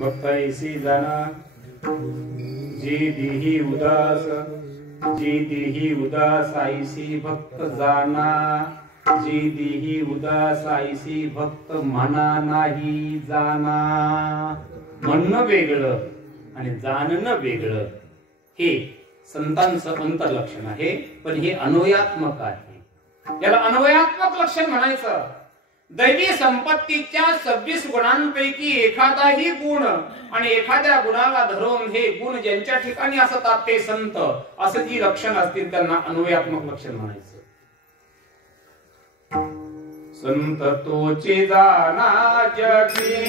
भक्ताईसी जाना जी देही उदास, जी देही उदास आईसी भक्त जाना, जी देही उदास आईसी भक्त म्हणा नाही जाना. म्हणणं वेगळं आणि जाणणं वेगळं हे संतांचं अंतर्लक्षण आहे, पण हे अन्वयात्मक आहे. याला अन्वयात्मक लक्षण म्हणायचं. दैवी संपत्तीच्या 26 गुणांपैकी एखादाही गुण आणि एखाद्या गुणाला धरून हे गुण ज्यांच्या ठिकाणी असतात ते संत, असं जी लक्षण असतील त्यांना अन्वयात्मक लक्षण म्हणायचं. संत तोचे जाना जगी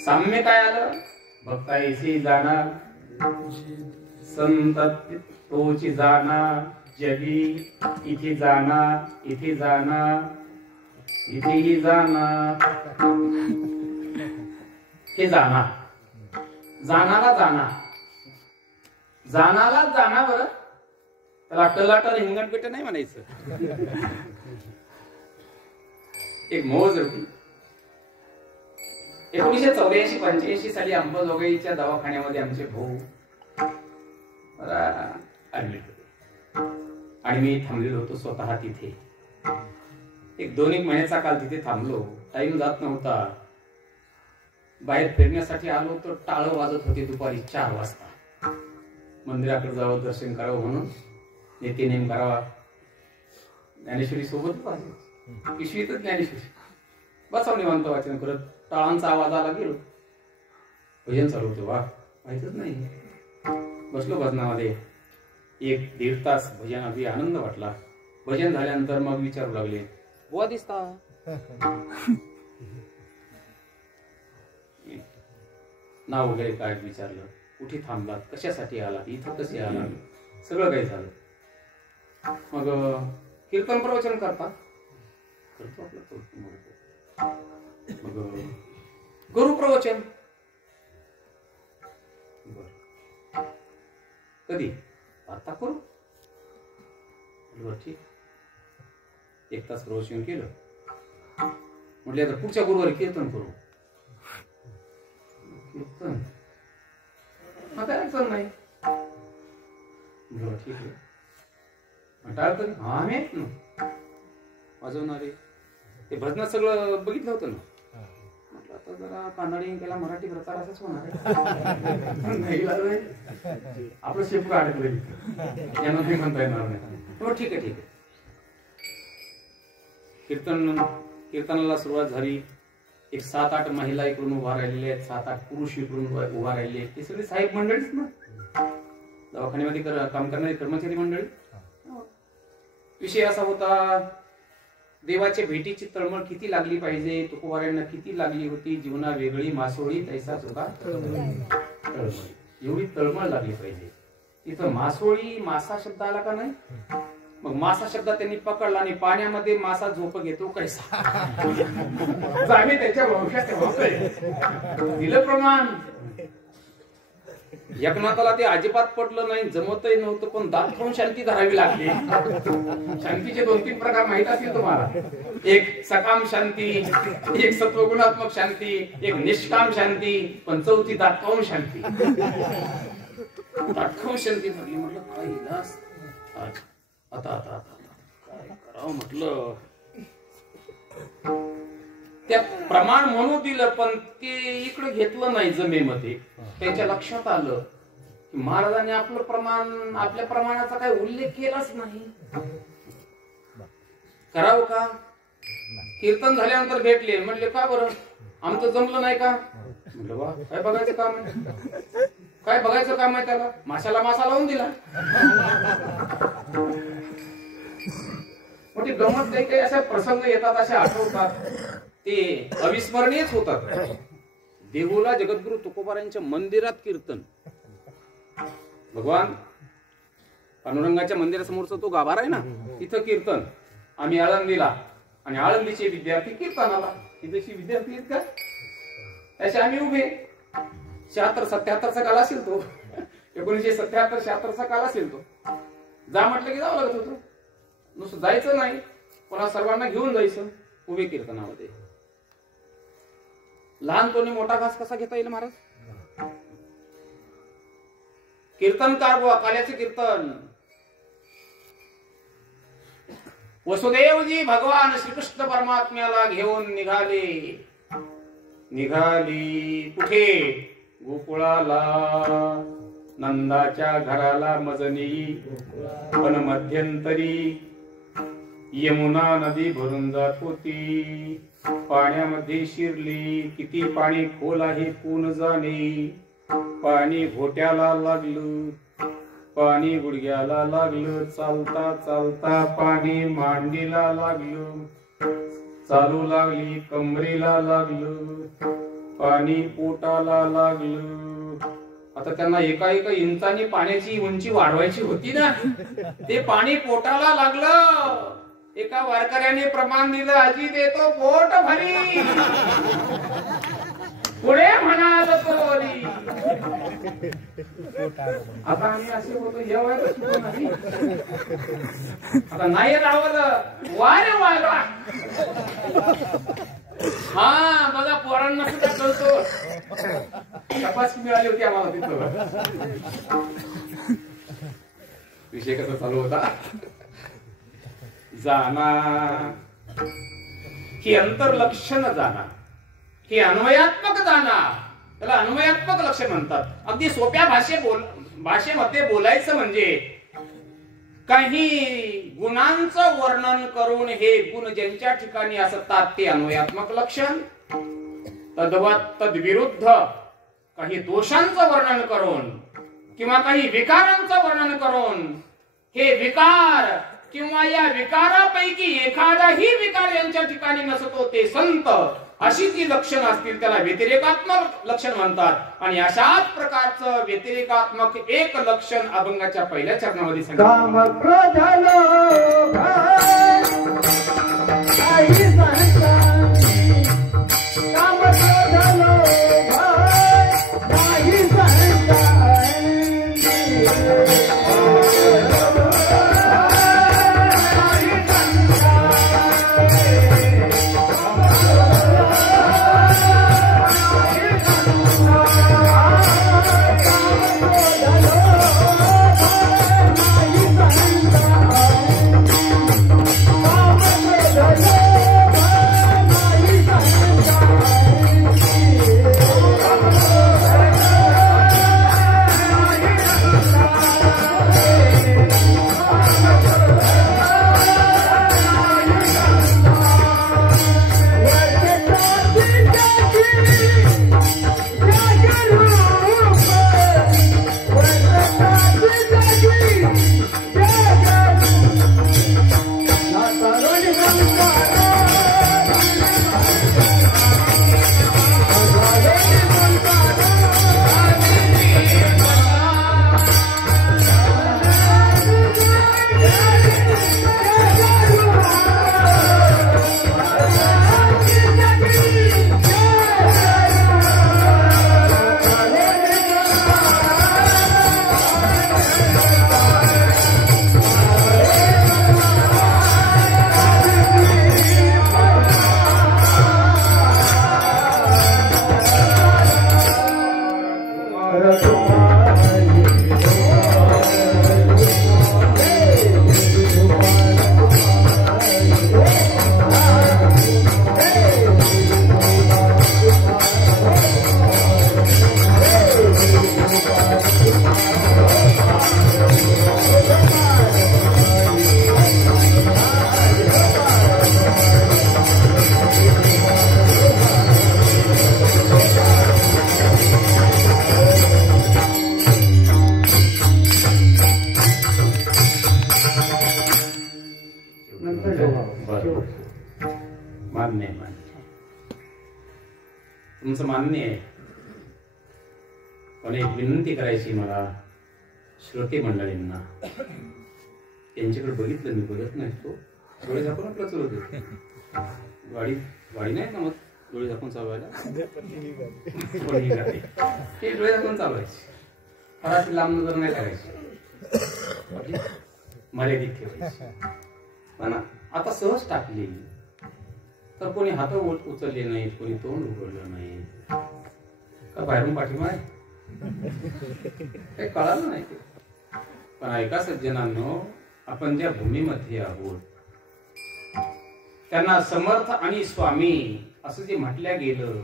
साम्य काय आलं? भक्ताईसी जाना, संत तोची जाना जगी, इथे जाना, इथे जाना, इथेही जाना. हे जाना, जानाला जाना, जानाला जाना. बरं त्याला टलाटल हिंगणपेट नाही म्हणायचं. एक मौज होती. 1984-85 साली अंबाजोगाईच्या दवाखान्यामध्ये आमचे भाऊ ऍडमिट होते आणि मी थांबलेलो होतो स्वतः तिथे. एक 2-1 महिन्याचा काल तिथे थांबलो. टाइम जात नव्हता. बाहेर फिरण्यासाठी आलो तर टाळं वाजत होते. दुपारी 4 वाजता मंदिराकडे जावं, दर्शन करावं म्हणून नित्यनेम करावा. ज्ञानेश्वरी सोबत पाहिजे, पिशवीतच ज्ञानेश्वरी. बसाव निवांत वाचन करत. टाळांचा आवाज आला, गेलो. भजन चालू होतं. वा, माहितच नाही. बसलो भजनामध्ये. 1-1.5 तास भजन. अगदी आनंद वाटला. भजन झाल्यानंतर मग विचारू लागले, बुवा दिसता. नाव वगैरे काय विचारलं, कुठे थांबलात, कशासाठी आलात, इथं कसे आलात, सगळं काही झालं. मग कीर्तन प्रवचन करता, करतो आपलं. मग गुरु प्रवचन कधी, आता करू. ठीक. 1 तास प्रवचन केलं. म्हटलं आता पुढच्या गुरुवारी कीर्तन करू. कीर्तन काय अडचण नाही. ठीक आहे. टाळतं हा मी आहेत ना वाजवणारे. ते भजनात सगळं बघितलं होतं ना. म्हटलं आता जरा कानडी केला, मराठी प्रचार असाच होणार आहे. आपलं शेप अडकलं यांना नाही म्हणता येणार नाही. ठीक आहे, ठीक आहे. कीर्तनाला सुरुवात झाली. एक 7-8 महिला इकडून उभा राहिलेल्या आहेत, 7-8 पुरुष इकडून उभा राहिले. ते सगळे साहेब मंडळीच ना, दवाखान्यामध्ये काम करणारी कर्मचारी मंडळी. विषय असा होता, देवाच्या भेटीची तळमळ किती लागली पाहिजे. तुकोबारायांना किती लागली होती. जीवना वेगळी मासोळी तैसा सुद्धा तळमळ. एवढी तळमळ लागली पाहिजे. तिथं मासोळी, मासा शब्द आला का नाही. मग मासा शब्द त्यांनी पकडला आणि पाण्यामध्ये मासा झोप घेतो कैसा. आम्ही त्याच्या वंशात दिलं प्रमाण. एकनाथाला ते अजिबात पटलं नाही, जमतही नव्हतं. पण दात खाऊन शांती धरावी लागली. शांतीचे 2-3 प्रकार माहित असतील तुम्हाला. एक सकाम शांती, एक सत्वगुणात्मक शांती, एक निष्काम शांती, पण 4थी दात खाऊन शांती. ताटकाव शांती झाली. म्हटलं काय इलाज आता आता आता काय करावं म्हटलं. त्या प्रमाण म्हणू दिलं पण ते इकडे घेतलं नाही जमेमध्ये. त्याच्या लक्षात आलं की महाराजांनी आपलं प्रमाण आपल्या प्रमाणाचा काही उल्लेख केलाच नाही. करावं का. कीर्तन झाल्यानंतर भेटले. म्हटले का बरं आमचं जमलं नाही का. म्हटलं वा काय बघायचं काम आहे. काय बघायचं काम आहे त्याला. माशाला मासा लावून दिला. मोठी गमत काही काही असे प्रसंग येतात असे आठवतात ते अविस्मरणीयच होतात. देहूला जगद्गुरु तुकोबारायांच्या मंदिरात कीर्तन. भगवान पांडुरंगाच्या मंदिरासमोरचा तो गाभारा आहे ना तिथं कीर्तन. आम्ही आळंदीला आणि आळंदीचे विद्यार्थी कीर्तनाला. तिथेशी विद्यार्थी आहेत का असे आम्ही उभे. 76-77चा काल असेल तो. 1977-76चा काल असेल तो. जा म्हटलं की जावं लागत होतं. नुसतं जायचं नाही पुन्हा सर्वांना घेऊन जायचं उभे कीर्तनामध्ये. लहान कोणी मोठा घास कसा घेता येईल महाराज. कीर्तनकार बुवा काल्याचे कीर्तन. वसुदेवजी भगवान श्रीकृष्ण परमात्म्याला घेऊन निघाली कुठे गोकुळाला. नंदाच्या घराला मजनी पण मध्यंतरी यमुना नदी भरून जात होती. पाण्यामध्ये शिरली. किती पाणी खोल आहे कोण जाणे. पाणी घोट्याला लागलं. पाणी गुडघ्याला लागलं. चालता चालता पाणी मांडीला लागलं. चालू लागली कमरेला लागलं. पाणी पोटाला लागलं. आता त्यांना एका इंचानी पाण्याची उंची वाढवायची होती ना. ते पाणी पोटाला लागलं. एका वारकऱ्याने प्रमाण दिलं आजी देतो पोट भरी. पुढे म्हणाल तोरी. आता आम्ही असे होतो जेवायला नाही. आता नाही रावलं वारे वारा. हा बघा पोरांना सुद्धा कळतो. तपास मिळाली होती आम्हाला तिथं. विषय कसा चालू होता. जाना ही अंतर्लक्षण जाना ही अन्वयात्मक जाना. त्याला अन्वयात्मक लक्षण म्हणतात. अगदी सोप्या भाषेमध्ये बोलायचं म्हणजे काही गुणांचं वर्णन करून हे गुण ज्यांच्या ठिकाणी असतात ते अन्वयात्मक लक्षण. तद्विरुद्ध काही दोषांचं वर्णन करून किंवा काही विकारांचं वर्णन करून हे विकार किंवा या विकारापैकी एखादाही विकार यांच्या ठिकाणी नसतो ते संत. अशी ती लक्षण असतील त्याला व्यतिरेकात्मक लक्षण म्हणतात. आणि अशाच प्रकारचं व्यतिरेकात्मक एक लक्षण अभंगाच्या पहिल्या चरणामध्ये सांगितलं आहे. तुमचं मान्य आहे, पण एक विनंती करायची मला श्रोते मंडळींना. त्यांच्याकडे बघितलं, मी बघत नाही, तो डोळे झाकून आपलं चालवत होते. गाडी नाही ना, मग डोळे झाकून चालवायला ते डोळे झाकून चालवायचे. फार लांब नजर नाही करायची, मर्यादित ठेवायची. पण आता सहज टाकली तर कोणी हात उचलले नाहीत, कोणी तोंड उघडलं नाही. का बाहेरून पाठिंबा आहे काही कळालं नाही. पण ऐका सज्जनांनो, आपण ज्या भूमीमध्ये आहोत त्यांना समर्थ आणि स्वामी असं जे म्हटलं गेलं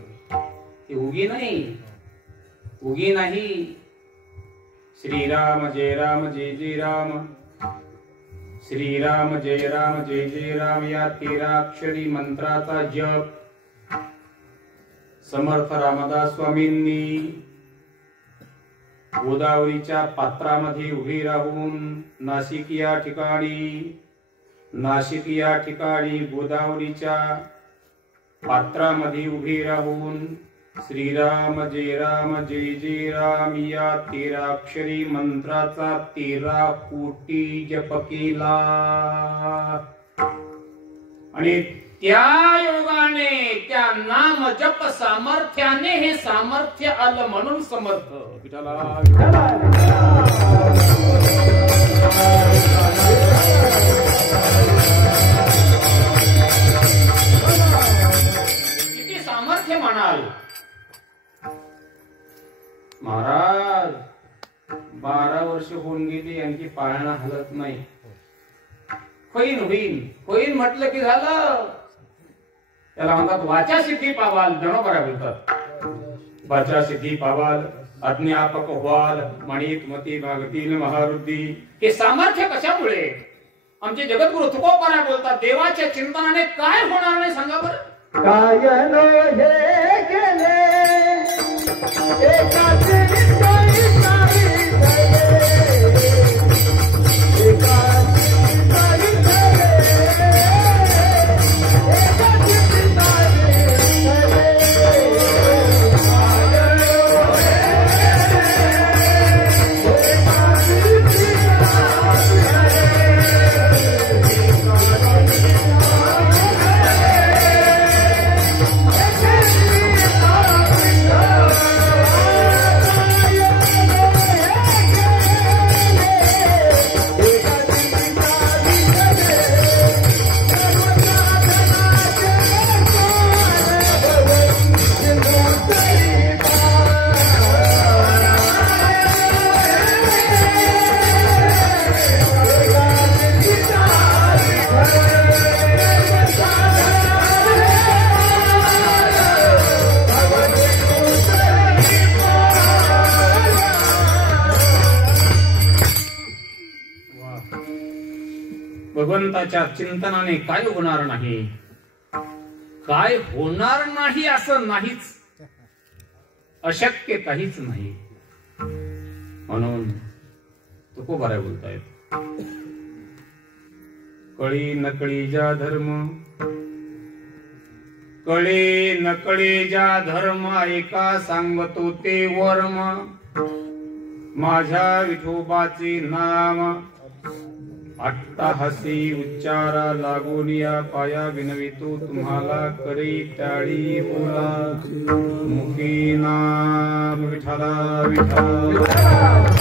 ते उगी नाही. श्रीराम जय राम जय जय राम, श्रीराम जय राम जय जय राम या 13 अक्षरी मंत्राचा जप समर्थ रामदास स्वामींनी गोदावरीच्या पात्रामध्ये उभी राहून नाशिक या ठिकाणी गोदावरीच्या पात्रामध्ये उभी राहून श्रीराम जय जय राम या 13 अक्षरी मंत्राचा 13 कोटी जप केला. आणि त्या योगाने, त्या नाम जप सामर्थ्याने हे सामर्थ्य आलं म्हणून समर्थ विठ्ठला किती सामर्थ्य म्हणाल. महाराज 12 वर्ष होऊन गेली, आणखी पाळणा हलत नाही. होईन म्हटलं की झालं. त्याला म्हणतात वाचा सिद्धी पावाल. जणोबरा बोलतात वाचा सिद्धी पावाल, अज्ञापक व्हाल, मणित मती भागतील महारुद्धी. हे सामर्थ्य कशामुळे? आमचे जगद्गुरु तुकोबाराय बोलतात, देवाच्या चिंतनाने काय होणार नाही सांगा बरं. काय नो हे केले भगवंताच्या चिंतनाने काय होणार नाही, काय होणार नाही असं नाहीच, अशक्य काहीच नाही. म्हणून तुकोबाराय बोलतायत, कळी नकळी जा धर्म, कळे नकळे जा धर्म, ऐका सांगतो ते वर्म, माझ्या विठोबाचे नाम अट्टहासी उच्चारा लागून या पाया विनवितो तुम्हाला, करी टाळी बोला मुखी नाम विठ्ठला विठ्ठला.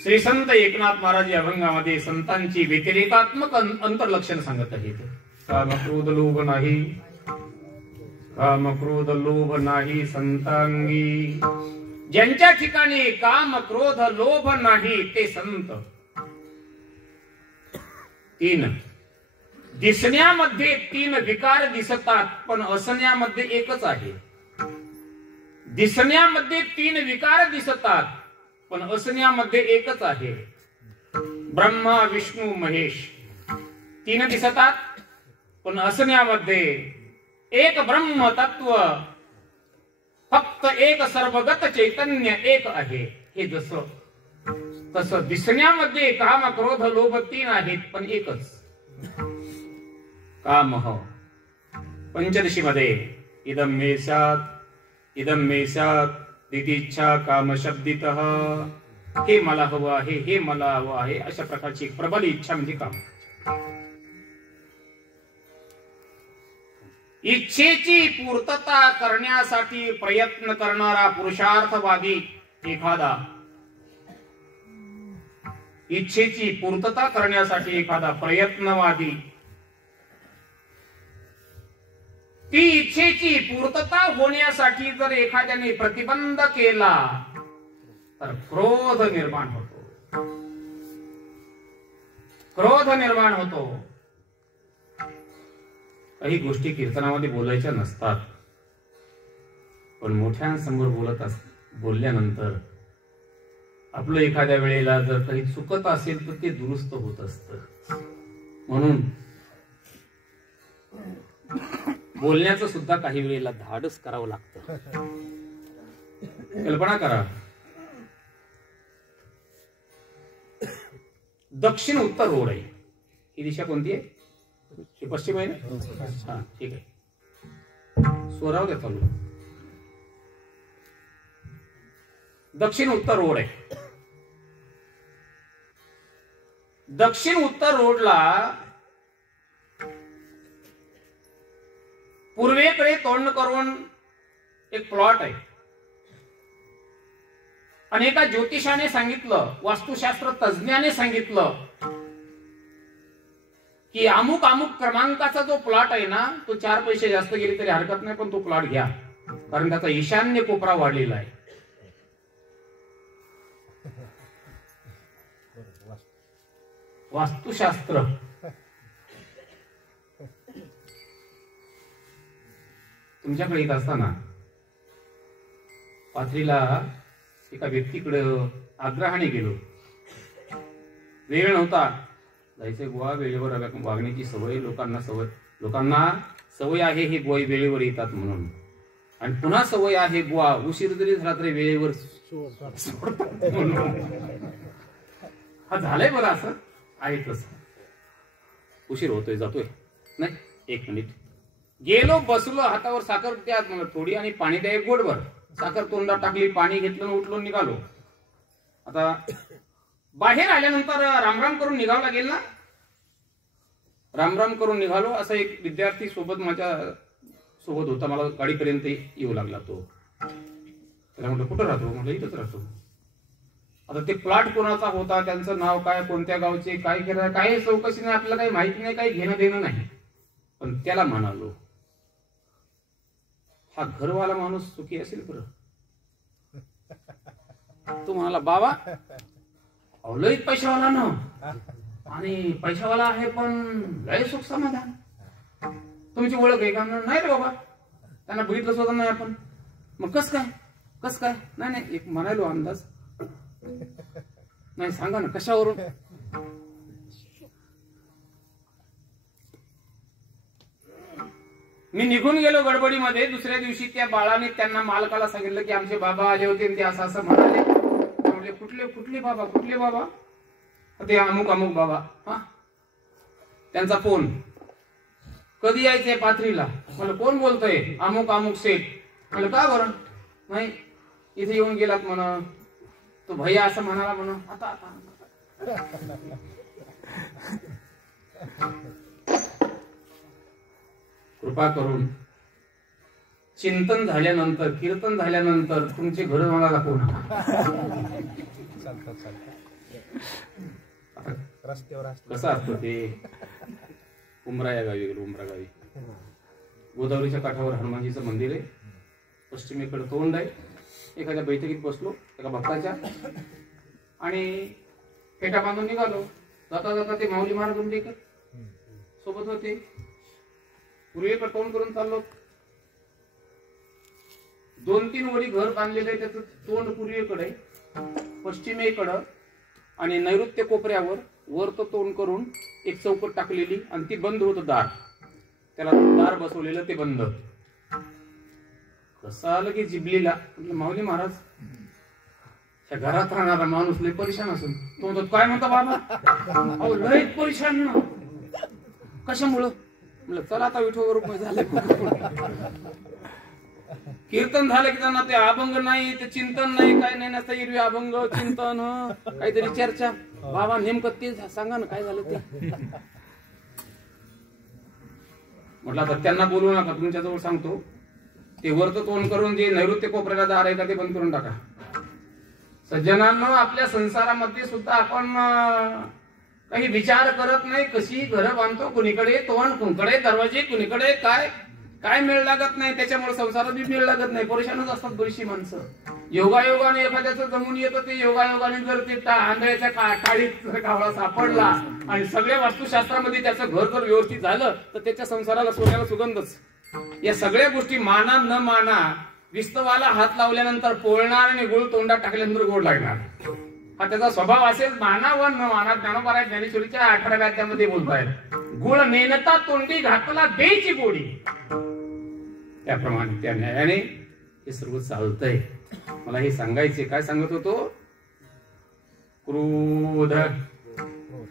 श्री संत एकनाथ महाराज या अभंगामध्ये संतांची व्यतिरेकात्मक अंतर्लक्षण सांगत आहेत. काम क्रोध लोभ नाही, काम क्रोध लोभ नाही संतांगी. ज्यांच्या ठिकाणी काम क्रोध लोभ नाही ते संत. 3 दिसण्यामध्ये 3 विकार दिसतात, पण असण्यामध्ये एकच आहे. दिसण्यामध्ये 3 विकार दिसतात, पण असण्यामध्ये एकच आहे. ब्रह्मा विष्णू महेश 3 दिसतात, पण असण्यामध्ये एक ब्रह्म तत्व फक्त एक सर्वगत चैतन्य एक आहे. हे जसं तसं दिसण्यामध्ये काम क्रोध लोभ तीन आहेत पण एकच काम. पंचदशी मध्ये इदम मे स्यात् दितिच्छा काम शब्दितः. हे मला हवं आहे, हे मला हवं आहे, अशा प्रकारची एक प्रबल इच्छा म्हणजे काम. इच्छेची पूर्तता करण्यासाठी प्रयत्न करणारा पुरुषार्थवादी एखादा, इच्छेची पूर्तता करण्यासाठी एखादा प्रयत्नवादी, ती इच्छेची पूर्तता होण्यासाठी जर एखाद्याने प्रतिबंध केला तर क्रोध निर्माण होतो. क्रोध निर्माण होतो. काही गोष्टी कीर्तनामध्ये बोलायच्या नसतात, पण मोठ्यांसमोर बोलल्यानंतर आपलं एखाद्या वेळेला जर काही चुकत असेल तर ते दुरुस्त होत असतं. म्हणून बोलण्याचं सुद्धा काही वेळेला धाडस करावं लागतं. कल्पना करा, दक्षिण उत्तर रोड आहे. ही दिशा कोणती आहे? हे पश्चिम आहे ना? हा, ठीक आहे. स्वराव द्या चालू. दक्षिण उत्तर रोड आहे. दक्षिण उत्तर रोडला पूर्वेकडे तोंड करून एक प्लॉट आहे. आणि एका ज्योतिषाने सांगितलं, वास्तुशास्त्र तज्ज्ञाने सांगितलं की अमुक अमुक क्रमांकाचा जो प्लॉट आहे ना, तो 4 पैसे जास्त गेले तरी हरकत नाही, पण तो प्लॉट घ्या, कारण त्याचा ईशान्य कोपरा वाढलेला आहे. वास्तुशास्त्र. तुमच्याकडे येत असताना पाथरीला एका व्यक्तीकडे आग्रहाने गेलो. वेळ नव्हता, जायचं गोवा वेळेवर वागण्याची सवय लोकांना सवय आहे हे गोवा वेळेवर येतात म्हणून, आणि पुन्हा सवय आहे गोवा उशीर जरी झाला तरी वेळेवर म्हणून. हा झालंय बरं, असं आहे तसं. उशीर होतोय, जातोय नाही. 1 मिनिट. गेलो, बसलो, हातावर साखर द्या मला थोडी आणि पाणी द्या एक गोडभर. साखर तोंडात टाकली, पाणी घेतलं, उठलो, निघालो. आता बाहेर आल्यानंतर रामराम करून निघावं लागेल ना. रामराम करून निघालो. असा एक विद्यार्थी सोबत माझ्या सोबत होता, मला गाडीपर्यंत येऊ लागला. तो त्याला म्हटलं कुठं राहतो? म्हटलं इथंच राहतो. आता ते प्लॉट कोणाचा होता, त्यांचं नाव काय, कोणत्या गावचे, काय केलं, काही चौकशी नाही, आपल्याला काही माहिती नाही, काही घेणं देणं नाही. पण त्याला म्हणालो, हा घरवाला माणूस सुखी असेल बरं? तो म्हणाला, बाबा लय पैशावाला ना, आणि पैशावाला आहे पण लय सुख समाधान. तुमची ओळख आहे का? नाही रे बाबा, त्यांना बघितलं सुद्धा नाही आपण. मग कस काय? नाही एक म्हणायलो अंदाज. नाही सांगा ना कशावरून? मी निघून गेलो गडबडीमध्ये. दुसऱ्या दिवशी त्या बाळाने त्यांना मालकाला सांगितलं की आमचे बाबा आले होते, ते असं म्हणाले. म्हणजे कुठले बाबा? ते अमुक बाबा. हा, त्यांचा फोन. कधी यायचंय पाथरीला? मला कोण बोलतोय? अमुक सेठ. मला का बरं? नाही इथे येऊन गेलात म्हणा, तो भैया असं म्हणाला म्हणा. आता कृपा करून चिंतन झाल्यानंतर, कीर्तन झाल्यानंतर तुमचे घर मला दाखवू नका. कसं असतं ते. उमरा या गावी गेलो. उमरा गावी गोदावरीच्या काठावर हनुमानजीचं मंदिर आहे. पश्चिमेकडे तोंड आहे. एखाद्या बैठकीत बसलो एका भक्ताच्या, आणि फेटा बांधून निघालो. जाता ते माऊली महाराज उमरेकर सोबत होते. पूर्वेकडे तोंड करून चाललो. 2-3 वडी घर बांधलेलं आहे. त्याचं तोंड पूर्वेकडे, पश्चिमेकडं, आणि नैऋत्य कोपऱ्यावर वर तो तोंड करून एक चौकट टाकलेली, आणि ती बंद होतं दार. त्याला दार बसवलेलं, ते बंद. कसं आलं की जिबलीला म्हटलं माऊली महाराज त्या घरात राहणारा माणूस लय परेशान असून तो म्हणतो काय म्हणता बाबा अहो लय परेशान ना कशामुळं म्हटलं चला आता विठोबा रुपये झाले कीर्तन झालं की त्यांना ते अभंग नाही ते चिंतन नाही काय नाही नसतं एरवी अभंग चिंतन काहीतरी चर्चा बाबा नेमकं ते सांगा ना काय झालं ते म्हटलं आता त्यांना बोलू नका तुमच्याजवळ सांगतो ते वरत तोंड करून जे नैऋत्य कोपऱ्याला दार आहे का ते बंद करून टाका सज्जनांनो आपल्या संसारामध्ये सुद्धा आपण काही विचार करत नाही कशी घरं बांधतो कुणीकडे तोंड कुणीकडे दरवाजे कुणीकडे काय काय मेळ लागत नाही त्याच्यामुळे संसारात बी मेळ लागत नाही परेशानच असतात बरीचशी माणसं योगायोगाने एखाद्याचं जमून येतं ते योगायोगाने जर ते आंधळ्याच्या काळीत कावळा सापडला आणि सगळ्या वास्तुशास्त्रामध्ये त्याचं घर जर व्यवस्थित झालं तर त्याच्या संसाराला सोन्याला सुगंधच या सगळ्या गोष्टी माना न माना विस्तवाला हात लावल्यानंतर पोळणार आणि गुळ तोंडात टाकल्यानंतर गोड लागणार हा त्याचा स्वभाव असेल माना व न माना ज्ञानोबा ज्ञानेश्वरीच्या 18व्या अध्यायामध्ये बोलतायत गुळ नेनता तोंडी घातला बेची गोडी त्याप्रमाणे त्या न्यायाने हे सर्व चालतंय मला हे सांगायचे काय सांगत होतो क्रोध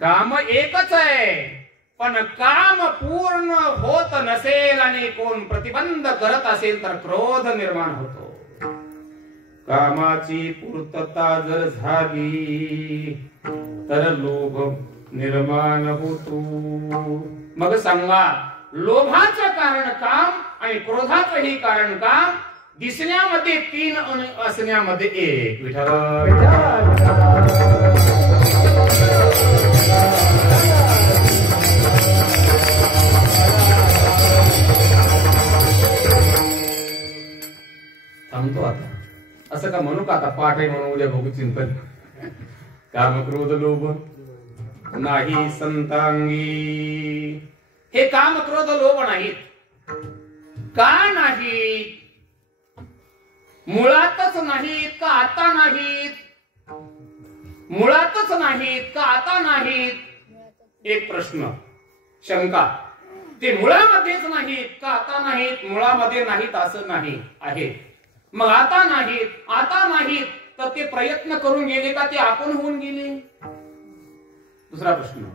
काम एकच आहे पण काम पूर्ण होत नसेल आणि कोण प्रतिबंध करत असेल तर क्रोध निर्माण होतो कामाची पूर्तता जर झाली तर लोभ निर्माण होतो मग सांगा लोभाचं कारण काम आणि क्रोधाचंही कारण काम दिसण्यामध्ये 3 आणि असण्यामध्ये 1 थांबतो आता असं का म्हणू का आता पाठ आहे म्हणून उद्या बघू चिंतन काम क्रोध लोभ नाही संतांगी हे काम क्रोध लोभ नाहीत का नाहीत मुळातच नाहीत का आता नाहीत मुळातच नाहीत का आता नाहीत एक प्रश्न शंका ते मुळामध्येच नाहीत का आता नाहीत मुळामध्ये नाहीत असं नाही आहे मग आता नाहीत तर ते प्रयत्न करून गेले का ते आपण होऊन गेले दुसरा प्रश्न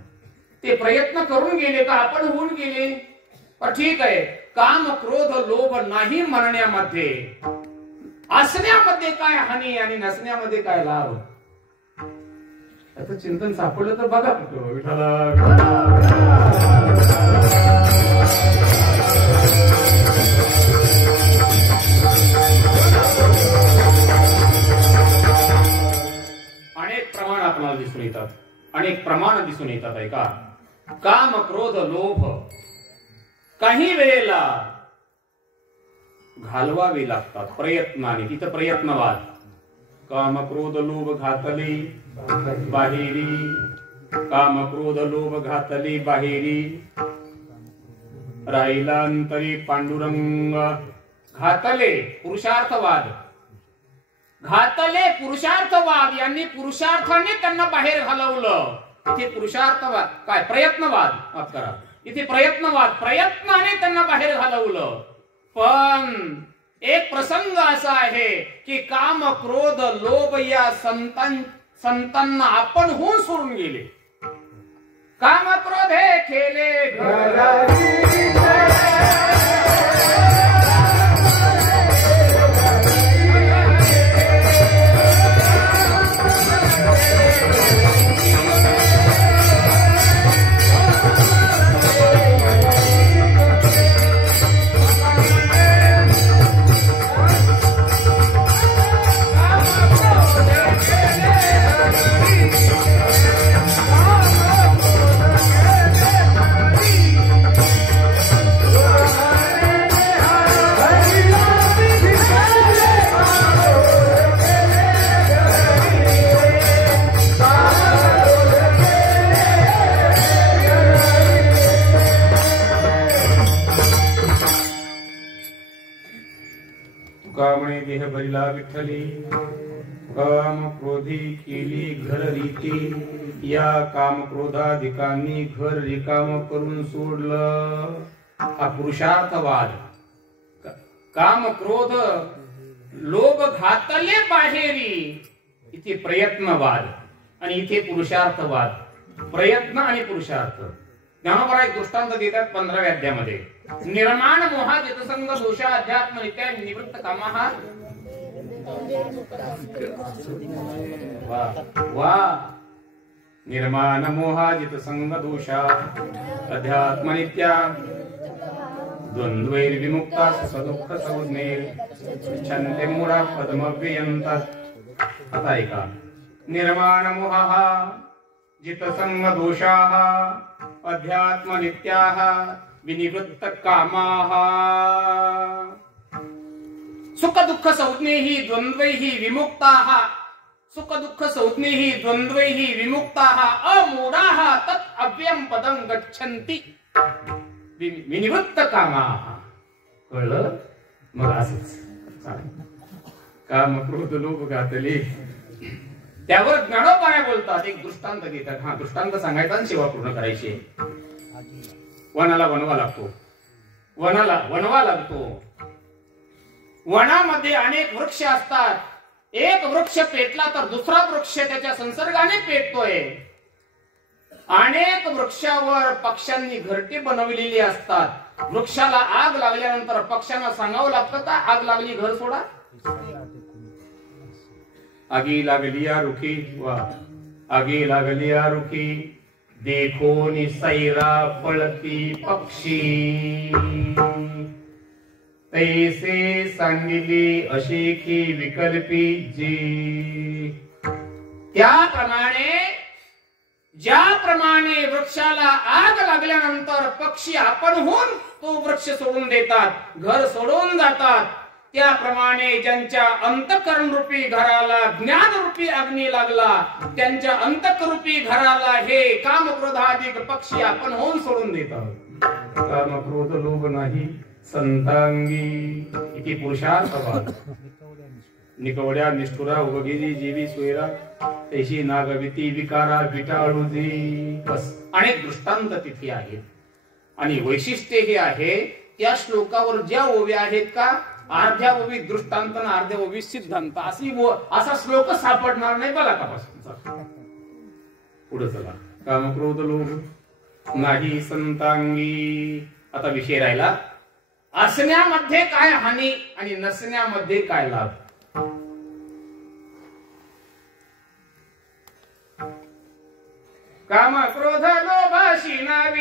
ते प्रयत्न करून गेले का आपण होऊन गेले ठीक आहे काम क्रोध लोभ नाही म्हणण्यामध्ये असण्यामध्ये काय हानी आणि नसण्यामध्ये काय लाभ याचं चिंतन सापडलं तर बघा अनेक प्रमाण आपल्याला दिसून येतात अनेक प्रमाण दिसून येतात ऐका काम क्रोध लोभ काही वेळेला घालवावे लागतात प्रयत्नाने तिथं प्रयत्नवाद काम क्रोध लोभ घातले बाहेरी काम क्रोध लोभ घातले बाहेरी राहिला अंतरी पांडुरंग घातले पुरुषार्थवाद यांनी पुरुषार्थाने त्यांना बाहेर घालवलं इथे पुरुषार्थवाद काय प्रयत्नवाद माफ करा इथे प्रयत्नाने त्यांना बाहेर घालवलं पण एक प्रसंग असा आहे की काम क्रोध लोभ या संतांना आपण होऊन सोडून गेले काम क्रोध हे खेले देह भरिला विठ्ठली काम क्रोधी केली घर रीती या काम क्रोधाधिकांनी घर रिकाम करून सोडलं हा पुरुषार्थवाद काम क्रोध लोभ घातले बाहेरी, इथे प्रयत्नवाद आणि इथे पुरुषार्थवाद. प्रयत्न आणि पुरुषार्थ. ज्ञानोबा एक दृष्टांत देतात 15व्या अध्यायामध्ये. निर्माण मोहा जितसंग दोषा अध्यात्म नित्या निवृत्त कामहा. वा निर्माण मोहा जितसंग दोषा अध्यात्म नित्या द्वंद्वैर विमुक्ता सदुःख संज्ञेर छंदे मूढा पद्मव्ययंतात. आता ऐका. निर्माण मोहः जितसंग दोषाः अध्यात्म नित्याः विनिवृत्त कामाः. सुख दुःख संज्ञैहि द्वंद्वैहि विमुक्ताः. सुख दुःख संज्ञैहि द्वंद्वैहि विमुक्ताः अमूढाः तत् अव्ययं पदं गच्छन्ति विनिवृत्त कामाः. कळलं? मग असंच काम क्रोध लोभ घातले. त्यावर ज्ञानोबा काय बोलतात? एक दृष्टांत देतात. हा दृष्टांत सांगायचा आणि सेवा पूर्ण करायची. वनाला वनवा लागतो. वनाला वनवा लागतो. वनामध्ये अनेक वृक्ष असतात. एक वृक्ष पेटला तर दुसरा वृक्ष त्याच्या संसर्गाने पेटतोय. अनेक वृक्षावर पक्ष्यांनी घरटे बनवलेली असतात. वृक्षाला आग लागल्यानंतर पक्ष्यांना सांगावं लागतं का आग लागली घर सोडा? आगी लागली या रुखी. वा आगी लागली या रुखी देखो निसैरा पळती पक्षी. तैसे सांगिली अशी की विकल्पी जी. त्याप्रमाणे ज्याप्रमाणे वृक्षाला आग लागल्यानंतर पक्षी आपणहून तो वृक्ष सोडून देतात, घर सोडून जातात, त्याप्रमाणे ज्यांच्या अंतःकरण रूपी घराला ज्ञान रूपी अग्नी लागला, त्यांच्या अंतःकरूपी घराला हे काम क्रोधाधिक पक्षी आपण होऊन सोडून देतात. काम क्रोध लोभ नाही संतांगी इति पुरुषार्थवाद. निकवड्या निष्ठुरा उभगिरी जीवी सोयरा तैशी नागविती विकारा विटाळुजी. बस अनेक दृष्टांत तिथे आहेत आणि वैशिष्ट्य हे आहे त्या श्लोकावर ज्या ओव्या आहेत का अर्ध्या ओवी दृष्टांत आणि अर्ध्या ओवी सिद्धांत असा श्लोक सापडणार नाही. बघा तपासून पुढे चला. काम क्रोध लोभ नाही संतांगी. आता विषय राहिला असण्यामध्ये काय हानी आणि नसण्यामध्ये काय लाभ. काम क्रोध लोभाशी नावी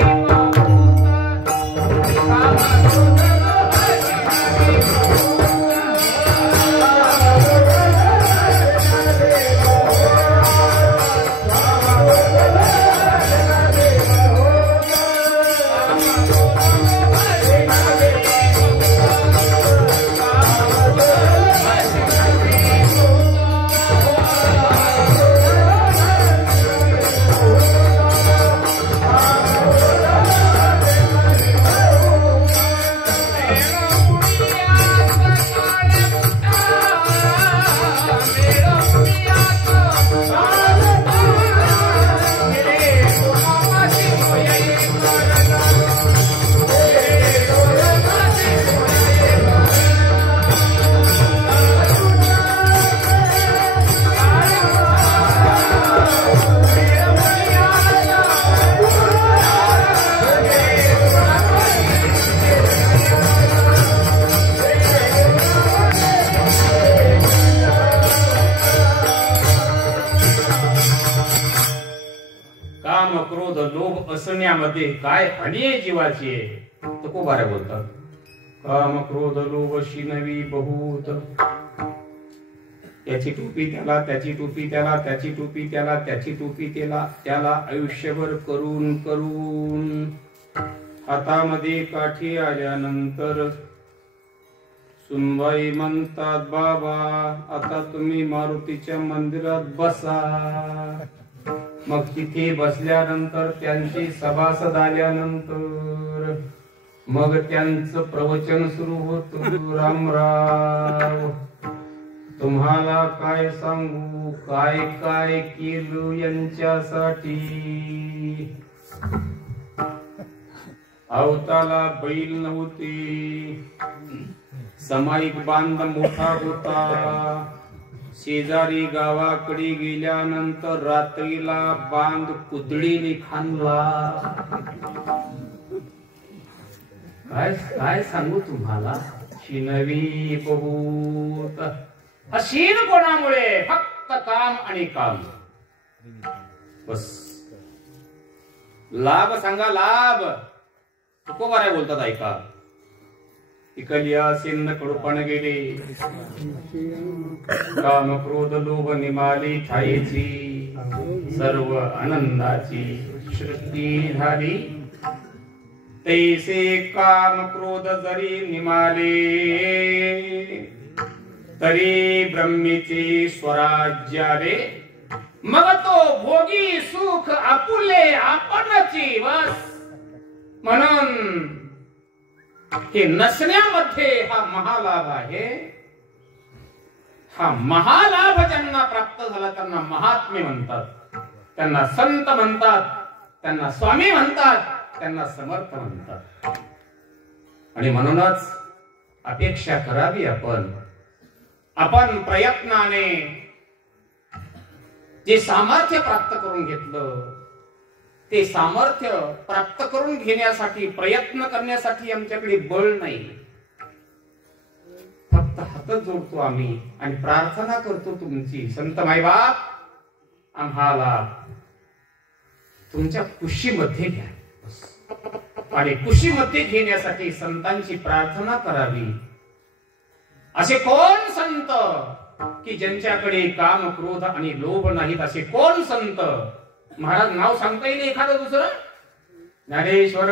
काम क्रोध असण्यामध्ये काय हानी आहे जीवाची. तुकोबारे बोलतात काम क्रोध लोभ शिनवी बहुत. त्याची टोपी त्याला, त्याची टोपी त्याला, त्याची टोपी त्याला, त्याची टोपी त्याला, त्याला आयुष्यभर करून करून हातामध्ये काठी आल्यानंतर सुनबाई म्हणतात बाबा आता तुम्ही मारुतीच्या मंदिरात बसा. मग तिथे बसल्यानंतर त्यांची सभासद आल्यानंतर मग त्यांचं प्रवचन सुरू होतं. रामराव तुम्हाला काय सांगू काय काय केलं यांच्यासाठी. अवताला बैल नव्हते, समाईक बांध मोठा होता. शेजारी गावाकडे गेल्यानंतर रात्रीला बांध कुदळीने खांदला. काय सांगू तुम्हाला, शिनवी बहुत. हा शीन कोणामुळे? फक्त काम आणि काम. बस लाभ सांगा, लाभ. तुकोबाराय बोलतात, ऐका. इकलिया सिंध कडूपण गेले, काम क्रोध लोभ निमाली ठाईची, सर्व आनंदाची सृष्टी झाली. तैसे काम क्रोध जरी निमाले, तरी ब्रह्मीचे स्वराज्याले. मग तो भोगी सुख आपुले आपणची बस. म्हणून हे नसण्यामध्ये हा महालाभ आहे. हा महालाभ ज्यांना प्राप्त झाला त्यांना महात्मे म्हणतात, त्यांना संत म्हणतात, त्यांना स्वामी म्हणतात, त्यांना समर्थ म्हणतात. आणि म्हणूनच अपेक्षा करावी आपण प्रयत्नाने जे सामर्थ्य प्राप्त करून घेतलं, ते सामर्थ्य प्राप्त करून घेण्यासाठी प्रयत्न करण्यासाठी आमच्याकडे बळ नाही. फक्त हात जोडतो आम्ही आणि प्रार्थना करतो तुमची, संत माईबाप आम्हाला तुमच्या कुशीमध्ये घ्या. आणि कुशीमध्ये घेण्यासाठी संतांची प्रार्थना करावी. असे कोण संत की ज्यांच्याकडे काम क्रोध आणि लोभ नाहीत? असे कोण संत? महाराज नाव सांगता येईल एखादं दुसरं? ज्ञानेश्वर